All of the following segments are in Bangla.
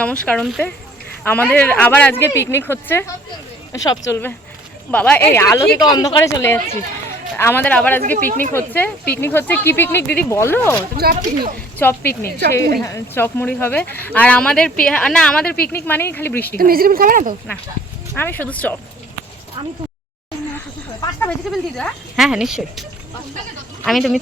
নমস্কারন্তে আমাদের আবার আজকে পিকনিক হচ্ছে। সব চলবে বাবা, এই আলো থেকে অন্ধকারে চলে যাচ্ছি। আমাদের আবার আজকে পিকনিক হচ্ছে। কি পিকনিক দিদি বলো? Chop picnic. চপ মুড়ি হবে। আর আমাদের আমাদের পিকনিক মানেই খালি বৃষ্টি। তুমি ভেজিটেবল খাবে না তো? না, আমি শুধু চপ। আমি তো পাঁচটা ভেজিটেবল দিই দাও। হ্যাঁ হ্যাঁ নিশ্চয়ই। আমি তুমি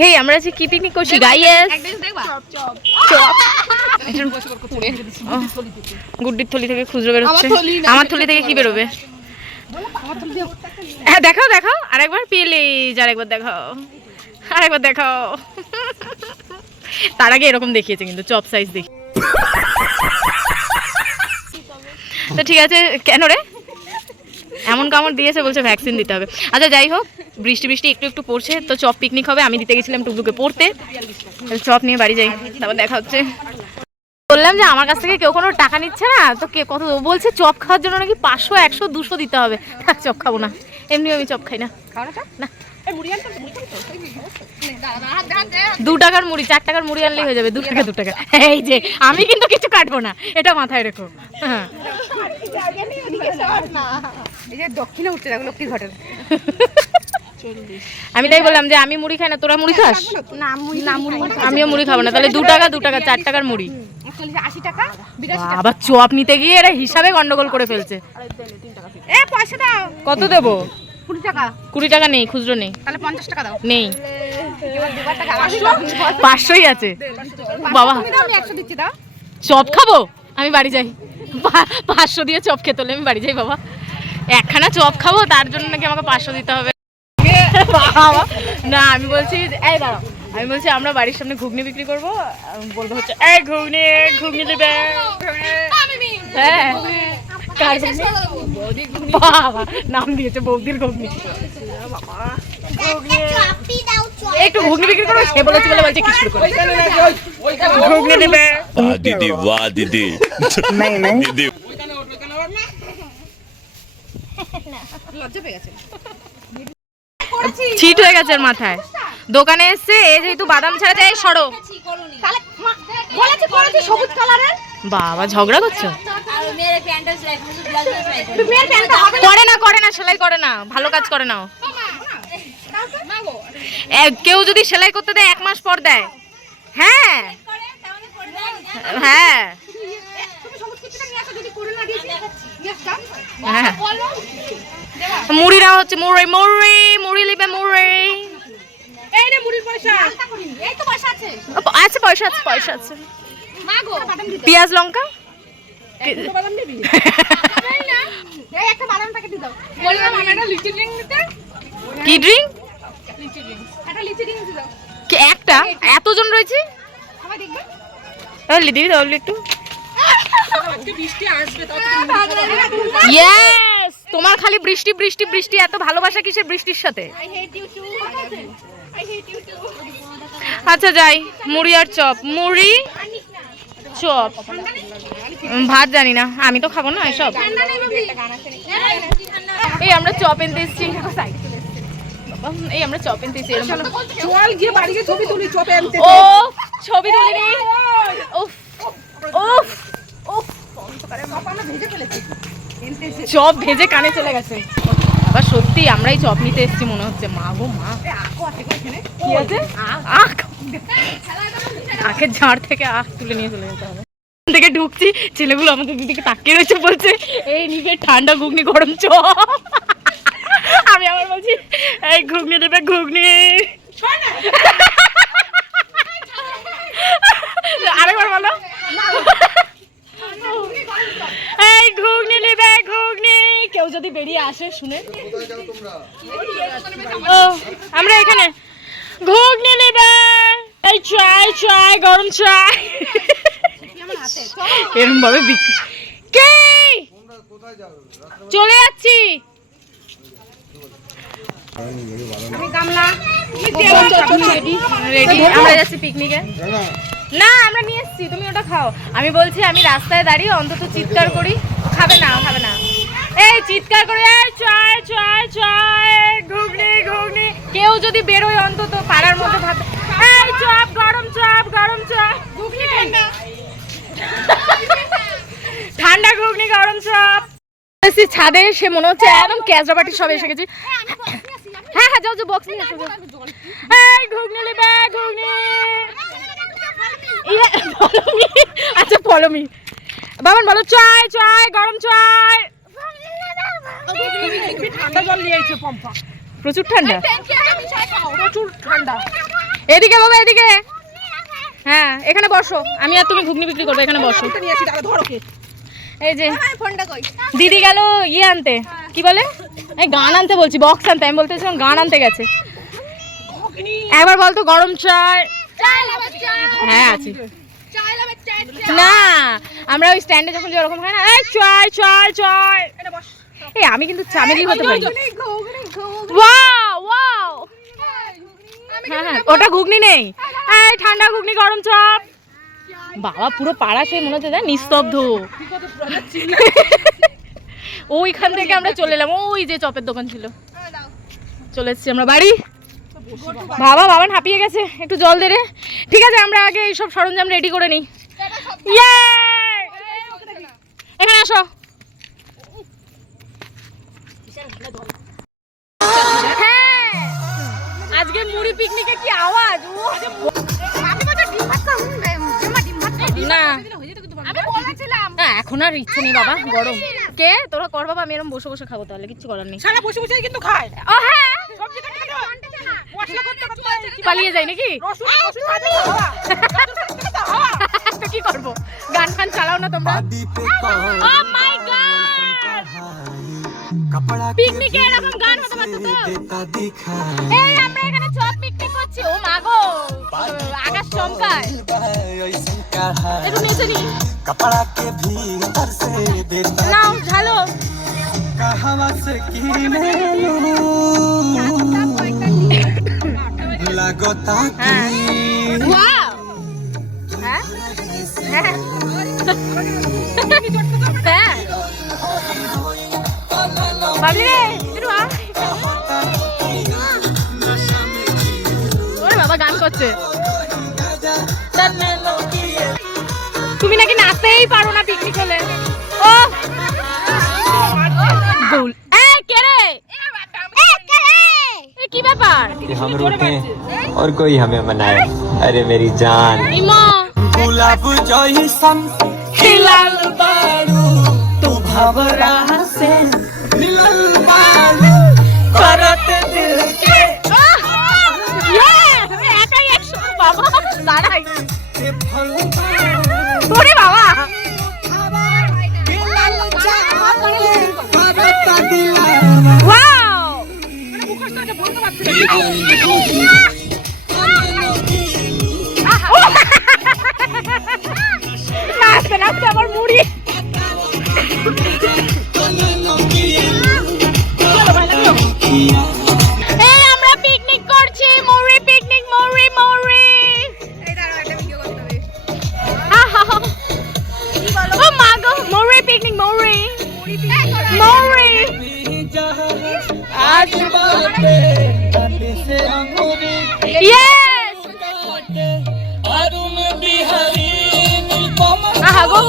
হেই, আমরা যে কি পিকনিক করছি গাইস? গুড্ডির থলি থেকে খুচরো বেরোচ্ছে। আমার থলি থেকে কি বেরোবে? হ্যাঁ দেখাও আরেকবার প্লিজ, আরেকবার দেখাও। তার আগে এরকম দেখিয়েছে কিন্তু চপ সাইজ দেখি। তো ঠিক আছে, কেন রে এমন কামড় দিয়েছে? বলছে ভ্যাকসিন দিতে হবে। আচ্ছা যাই হোক, বৃষ্টি একটু পড়ছে তো চপ পিকনিক হবে। আমি দিতে গেছিলাম টুকটুকে পড়তে, চপ নিয়ে বাড়ি যাই, তারপর দেখা হচ্ছে। বললাম যে আমার কাছ থেকে কেউ কোনো টাকা নিচ্ছে না তো, কে কত বলছে চপ খাওয়ার জন্য নাকি 500 100 200 দিতে হবে। চপ খাবো না, এমনি আমি চপ খাই না। না, 2 টাকার মুড়ি 4 টাকার মুড়ি আনলেই হয়ে যাবে। 2 টাকা। এই যে আমি কিন্তু কিছু কাটবো না, এটা মাথায় রেখো। হ্যাঁ, দক্ষিণে উঠতে থাকো লক্ষ্মীর ঘাটের। আমি তাই বললাম যে আমি মুড়ি খাই না, তোরা মুড়ি খাস? আমিও মুড়ি খাবো না। তাহলে 2 টাকা 4 টাকার মুড়ি। 80 টাকা 82 আবার চপ নিতে গিয়ে এরা হিসাবে গন্ডগোল করে ফেলছে। পয়সা দাও। কত দেবো? 20 টাকা নেই, খুচরো নেই। তাহলে 50 টাকা দাও। নেই, 500ই আছে বাবা। আমি 100 দিচ্ছি দাও। চপ খাবো, আমি বাড়ি যাই। 500 দিয়ে চপ খেতে হলে আমি বাড়ি যাই বাবা। একখানা চপ খাবো তার জন্য নাকি আমাকে 500 দিতে হবে? না, আমি বলছি এই দাঁড়াও, আমি বলছি আমরা বাড়ির সামনে ঘুগনি বিক্রি করবো। বলবো হচ্ছে এই ঘুগনি দেবে। হ্যাঁ, বাবা নাম দিয়েছে বৌদির ঘুগনি। একটু ঘুগনি বিক্রি করবো, সে বলেছে বলছে কি শুরু করে ঘুগনি দেবে। দিদি বাহ দিদি দিদি ছিট হয়ে গেছে ওর মাথায়। দোকানে এসছে এ যেহেতু বাদাম ছাড়া যায় সরো। সবুজ কালারের বাবা ঝগড়া করছো? করে না সেলাই করে না, ভালো কাজ করে না। কেউ যদি সেলাই করতে দেয় 1 মাস পর দেয়। হ্যাঁ হ্যাঁ মুড়িরা হচ্ছে মুড়ি লিবে মুড়ি। আচ্ছা পয়সা আছে। পেঁয়াজ লঙ্কা কি ড্রিঙ্ক? একটা এতজন রয়েছে দিবি তাহলে একটু। ইয়েস, তোমার খালি বৃষ্টি এত ভালোবাসা কিসের বৃষ্টির সাথে? আচ্ছা যাই, মুড়ি আর চপ। মুড়ি চপ, ভাত জানি না, আমি তো খাবো না এসব। এই আমরা চপ এনতে এসেছি। ও ছবি তুলি। চপ ভেজে কানে চলে গেছে। আবার সত্যি আমরাই চপ নিতে এসেছি মনে হচ্ছে। মা গো মা, কি আছে? আখের ঝাড় থেকে আখ তুলে নিয়ে চলে যেতে হবে। থেকে ঢুকছি, ছেলেগুলো আমাদের দিকে তাকিয়ে রয়েছে, বলছে এই নিবে ঠান্ডা ঘুগনি গরম চপ। আমি আবার বলছি এই ঘুগনি দেবে ঘুগনি। আরেকবার বলো, এই ঘুগনি নেবে ঘুগনি। কেউ যদি বেরিয়ে আসে শুনে, ও আমরা এখানে ঘুগনি নেবে। এই চাই গরম চাই। এরকম ভাবে বিক্রি। কে চলে যাচ্ছি? রেডি, আমরা যাচ্ছি পিকনিকে। না আমরা নিয়ে এসছি, তুমি ওটা খাও। আমি বলছি আমি রাস্তায় দাঁড়িয়ে অন্তত চিৎকার করি। খাবে না এই চিৎকার করে চাই ঘুগনি কেউ যদি বেরোয় অন্তত পাড়ার মধ্যে ভাত। এই চপ, গরম চপ, গরম চপ, ঘুগনি ঠান্ডা, ঠান্ডা ঘুগনি, গরম চপ। এসে ছাদে, সে মনে হচ্ছে একদম ক্যাজরাবাটি সব এসে গেছি। হ্যাঁ হ্যাঁ, যাও যাও, বক্স নিয়ে আসো। এই ঘুগনি নেবে, ঘুগনি। আচ্ছা ফলো মি। বাবান বলো চাই, চাই, গরম চাই। ঠান্ডা জল নিয়ে এসেছে পম্পা। প্রচুর ঠান্ডা, প্রচুর ঠান্ডা। এদিকে বাবা, এদিকে। হ্যাঁ, এখানে বসো, আমি আর তুমি ঘুগনি বিক্রি করবো, এখানে বসো। নিয়েছি, দাদা ধরো কে। এই যে দিদি গেল ইয়ে আনতে, কি বলে, এই গান আনতে বলছি, বক্স আনতে। আমি বলতেছিলাম গান আনতে গেছে। একবার বলতো গরম চাই। হ্যাঁ আছি না, আমরা ওই স্ট্যান্ডে যখন যে ওরকম হয় না, এই চাই চাই চাই। এই আমি কিন্তু চামেলি হতে পারি। ওয়াও ওয়াও, হ্যাঁ হ্যাঁ, ওটা ঘুগনি নেই। এই ঠান্ডা ঘুগনি, গরম চপ। বাবা পুরো পাড়া সে মনে হচ্ছে নিস্তব্ধ। ওইখান থেকে আমরা চলে এলাম, ওই যে চপের দোকান ছিল, চলে এসেছি আমরা বাড়ি। বাবা বাবান হাঁপিয়ে গেছে, একটু জল দে রে। ঠিক আছে, আমরা আগে এইসব সরঞ্জাম রেডি করে নিই। এখানে আসো। হ্যাঁ, আজকে মুড়ি পিকনিকে কি আওয়াজ! না না, এখন আর ইচ্ছে নেই বাবা, গরম। কে তোরা কর বাবা, আমি এরকম বসে বসে খাবো, তাহলে কিচ্ছু করার নেই। সারা বসে বসে কিন্তু খায়। ও হ্যাঁ, সবজিটা কেন মশলা করতে করতে পালিয়ে যায় নাকি? রসুন রসুন ভাজা খাওয়া। তো কি করবো, গান ফান চালাও না তোমরা। ও মাই গড, পিকনিকে এরকম গান হতে পারতো তো। এই আমরা এখানে চপ পিকনিক করছি। ও মা গো, আকাশ চমকায়। একটু নিচে নি कपड़ा के भीतर से देता নাও, ঝালো। कहवा से कीने लगता হ্যাঁ ওয়াও, হ্যাঁ হ্যাঁ হ্যাঁ, বাবলি রে একটু আ। ওরে বাবা গান করছে। তুমি নাকি নাচতেই পারো না পিকনিক হলে। ও গোল, এই কে রে, এই কি ব্যাপার? कि हम रूठे और कोई हमें मनाए। अरे मेरी जान, ইমা गुलाब जोई सन खिलल बारू तू भवरा से मिलल बारू करत दिल के ইয়ে একাই 100 বাবা দাঁড়াই। से फल ওরে বাবা, मिलल जाने करत दिल ওয়াও, মুখস্থকে বলতে পারছি না। নাচতে নাচতে আমার মুড়ি। এই আমরা পিকনিক করছি, মুড়ি পিকনিক, মুড়ি মুড়ি। এই দাঁড়াও, একটা ভিডিও করতে হবে। ও মা গো, মুড়ি পিকনিক, মুড়ি মুড়ি। आज बाटे तटे से अंगूरी ইয়েস, अरुण बिहारी नीलकमल আহা গো,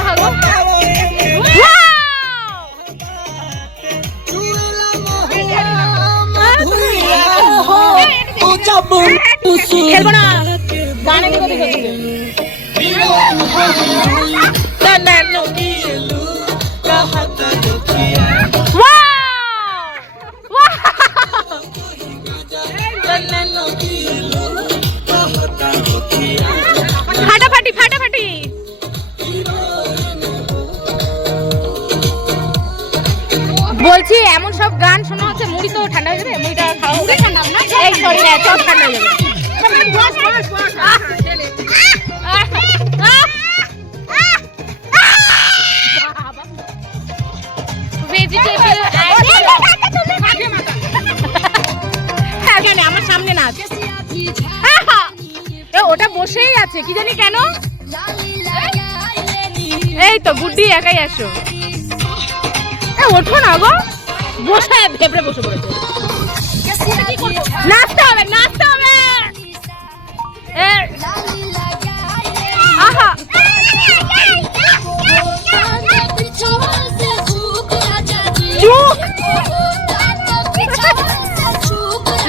আহা গো, ওয়াও। খেলবো না, গানে দিকে দিকে ফাটাফাটি ফাটাফাটি। বলছি এমন সব গান শোনা হচ্ছে, মুড়ি তো ঠান্ডা হয়ে যাবে, মুড়িটা খাওয়া হবে ঠান্ডা না। এই সরি, হ্যাঁ চপ ঠান্ডা হয়ে যাবে। ভেজিটেবল এখানে আমার সামনে নাচ। ওটা বসেই আছে, কি জানি কেন। এই তো গুড্ডি একাই আসো, ওঠো না গো, বসে ভেবড়ে বসে পড়েছে। নাচতে হবে নাচতে হবে। আহা চুপ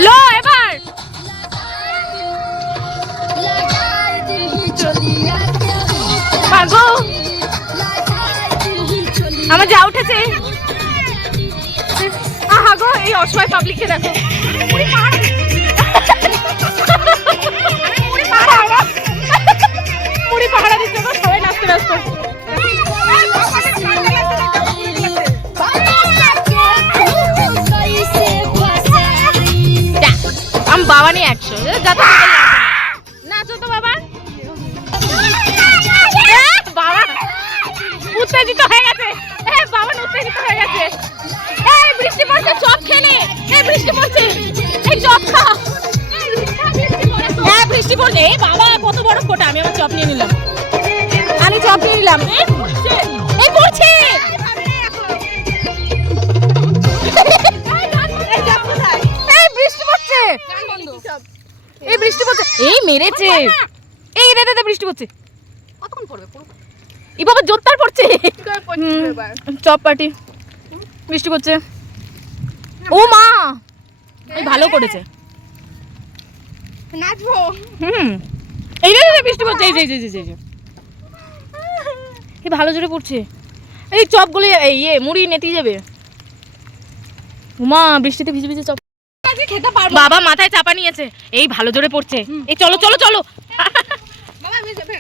লো এবার পাগো আমার যা উঠেছে। আহা গো এই অসহায় পাবলিককে দেখো। মুড়ি পাহারা দিচ্ছে গো, সবাই নাচতে ব্যস্ত। আমি বাবা নিয়ে 100 যাতে নাচো তো বাবা। বাবা উত্তেজিত হয়ে গেছে, বাবা উত্তেজিত হয়ে গেছে। এই বৃষ্টি পড়ছে, চপ খেয়ে নে। এই বৃষ্টি পড়ছে, এই চপ খা। হ্যাঁ বৃষ্টি পড়ছে। এই বাবা কত বড় ফোঁটা, আমি আমার চপ নিয়ে নিলাম। আমি চপ নিয়ে নিলাম। এই পড়ছে, এই পড়ছে। এই বৃষ্টি পড়ছে, এই বৃষ্টি পড়ছে, এই মেরেছে। এই দে দে বৃষ্টি পড়ছে। কতক্ষণ পড়বে? এই বাবা জোরদার পড়ছে। চপ পার্টি বৃষ্টি পড়ছে। ও মা এই ভালো করেছে। নাচবো। এই রে বৃষ্টি পড়ছে। এই যে এই ভালো জোরে পড়ছে। এই চপগুলো এই মুড়ি নেতি যাবে। উমা বৃষ্টিতে ভিজে ভিজে চপ খেতে পারবো বাবা মাথায় চাপা নিয়েছে। এই ভালো জোরে পড়ছে। এই চলো চলো চলো। বাবা আমি যাবে।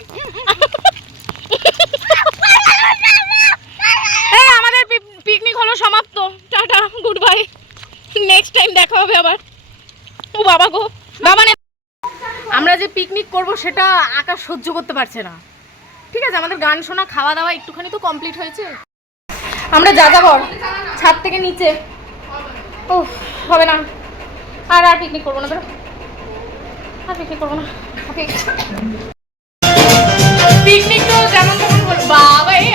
এই আমাদের পিকনিক হলো সমাপ্ত। Tata good bye, next time দেখা হবে আবার। ও বাবা গো বাবা নে। আমরা যে পিকনিক করব সেটা আকাশ সহ্য করতে পারছে না। ঠিক আছে আমাদের গান শোনা খাওয়া দাওয়া একটুখানি তো কমপ্লিট হয়েছে। আমরা যাযাবর ছাদ থেকে নিচে। ও হবে না, আর পিকনিক করবো না। বেরো, আর পিকনিক করবো না। পিকনিক তো যেমন তেমন বাবা এই